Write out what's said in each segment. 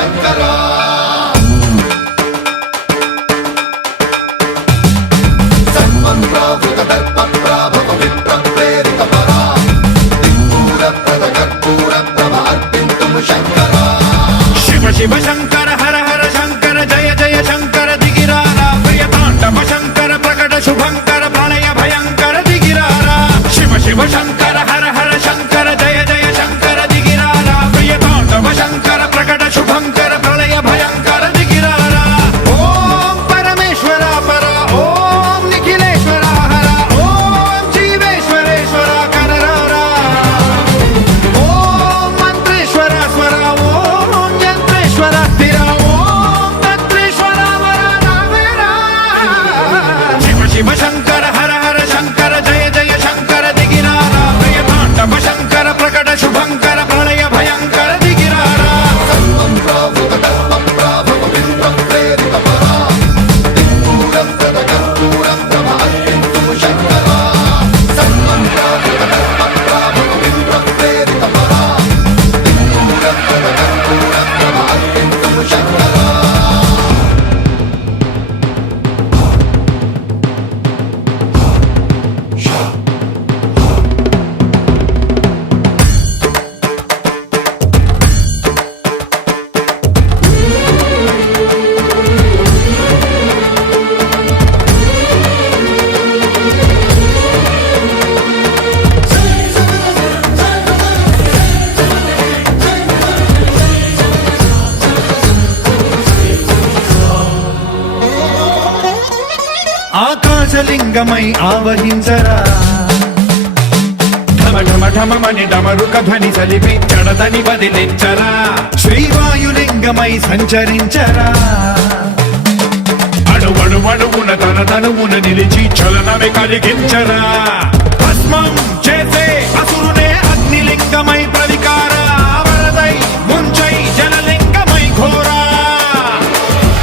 శంకరా సన్మంత్రావృత దర్ప ప్రాభవ విప్ర ప్రేరిత పరా దిక్పూర ప్రద కర్పూర ప్రభ అర్పింతుము శంకరా శివ శివ శంకర హర హర శంకర జయ జయ శంకర దిగిరారా ప్రియ తాండవ శంకర ప్రకట శుభంకర ప్రళయ భయంకర దిగిరారా శివ శివ శంకర హర హర శంకర జయ జయ శంకర దిగిరారా ప్రియ తాండవ శంకర ప్రకట శుభంకర ప్రళయ భయంకర దిగిరారా ఓం పరమేశ్వర పర ఓం నిఖిలేశ్వర హర ఓం జీవేశ్వరేశ్వర కరరారా ఓం మంత్రేశ్వర స్వర ఓం యంత్రేశ్వర స్థిర ఓం తంత్రేశ్వర వర నావేరా శివ శివ శంకర హర హర శంకర జయ జయ శంకర దిగిరారా ప్రియ తాండవ శంకర ప్రకట శుభంకర ప్రళయ భయంకర దిగిరారా సన్మంత్రావృత దర్ప ప్రాభవ విప్ర ప్రేరిత పరా దిక్పూర ప్రద కర్పూర ప్రభ అర్పింతుము శంకరా సన్మంత్రావృత దర్ప ప్రాభవ విప్ర ప్రేరిత పరా దిక్పూర ప్రద కర్పూర ప్రభ అర్పింతుము శంకరా ఆకాశలింగమై ఆవహించరా ఢమ ఢమ ఢమమని డమరుక ధ్వని సలిపి జడదని బదిలించరా శ్రీవాయులింగమై సంచరించరా అణువణువున తన తనువున నిలిచి చలనమే కలిగించరా భస్మం చేసే అసురునే అగ్నిలింగమై ప్రవికార వరదై ముంచై జలలింగమై ఘోరా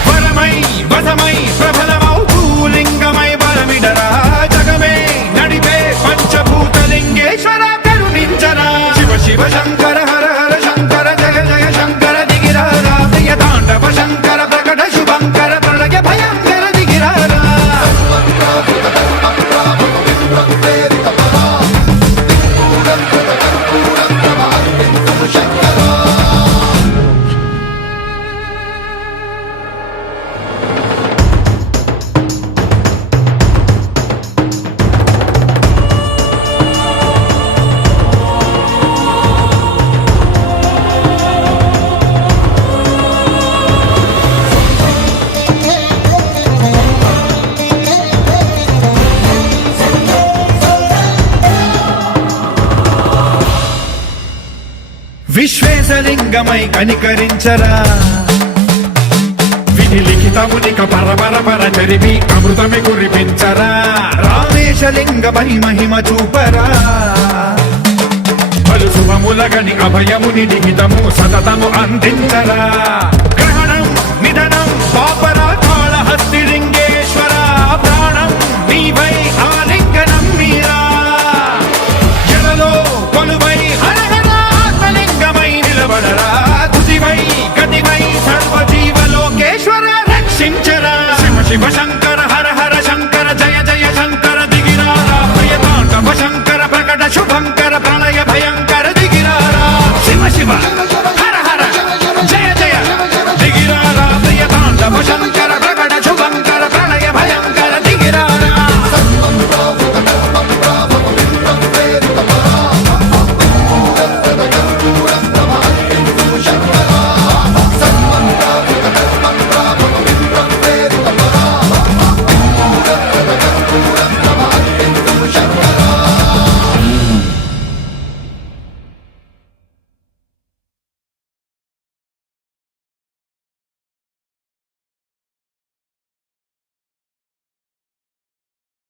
వరమై వసమై ప్రబలమౌ భూలింగమై బలమిడరా జగమే నడిపే పంచభూతలింగేశ్వర కరుణించరా శివ శివ శంకర హర హర శంకర జయ జయ శంకర దిగిరారా ప్రియ తాండవ శంకర ప్రకట శుభంకర ప్రళయ భయంకర దిగిరారా సన్మంత్రావృత దర్ప ప్రాభవ విప్ర ప్రేరిత పరా దిక్పూర ప్రద కర్పూర ప్రభ అర్పింతుము శంకరా విశ్వేశలింగమై కనికరించరా విధి లిఖితమునిక పరపర పర చరివి అమృతమి కురిపించరా రామేశలింగమై మహిమ చూపరా పలు శుభములగని అభయముని లిఖితము సతతము అందించరా గ్రహణం నిధనం పాపర కాళహస్తి లింగేశ్వర ప్రాణం నీవై ఆలింగనం మీరా జలలో కొలువై హర హర ఆత్మలింగమై నిలబడరా తుదివై గతివై సర్వజీవలోకేశ్వర రక్షించరా శివ శివ శంకర